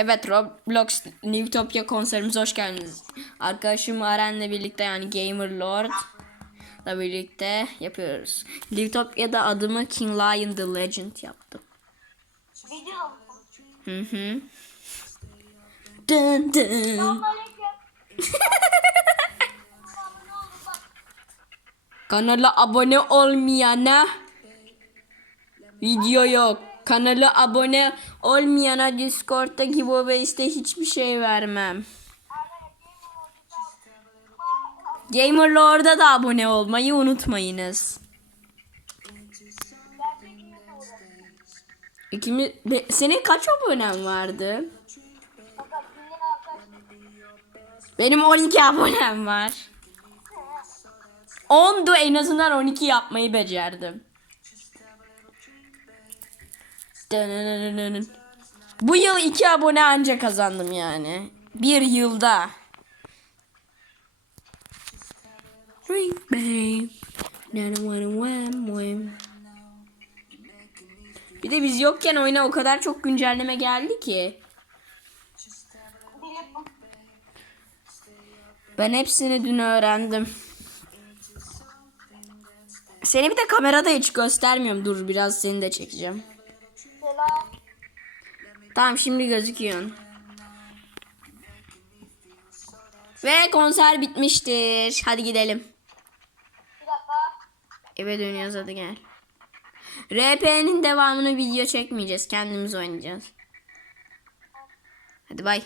Evet Roblox Newtopia konserimize hoş geldiniz. Arkadaşım Aren'le birlikte yani Gamer Lord da birlikte yapıyoruz. Newtopia'da adımı King Lion the Legend yaptım. Hı hı. Dın dın. Kanala abone olmayana video yok. Kanala abone olmayana Discord'da giveaway'ste hiçbir şey vermem. Gamer Lord'a da abone olmayı unutmayınız. İkimiz, be- senin kaç abonen vardı? Benim 12 abonem var. 10'du en azından 12 yapmayı becerdim. Bu yıl 2 abone anca kazandım yani. Bir yılda. Ring bang. Bir de biz yokken oyuna o kadar çok güncelleme geldi ki. Ben hepsini dün öğrendim. Seni bir de kamerada hiç göstermiyorum. Dur biraz seni de çekeceğim. Tamam şimdi gözüküyorsun. Ve konser bitmiştir. Hadi gidelim. Eve dönüyoruz hadi gel. RP'nin devamını video çekmeyeceğiz. Kendimiz oynayacağız. Hadi bay.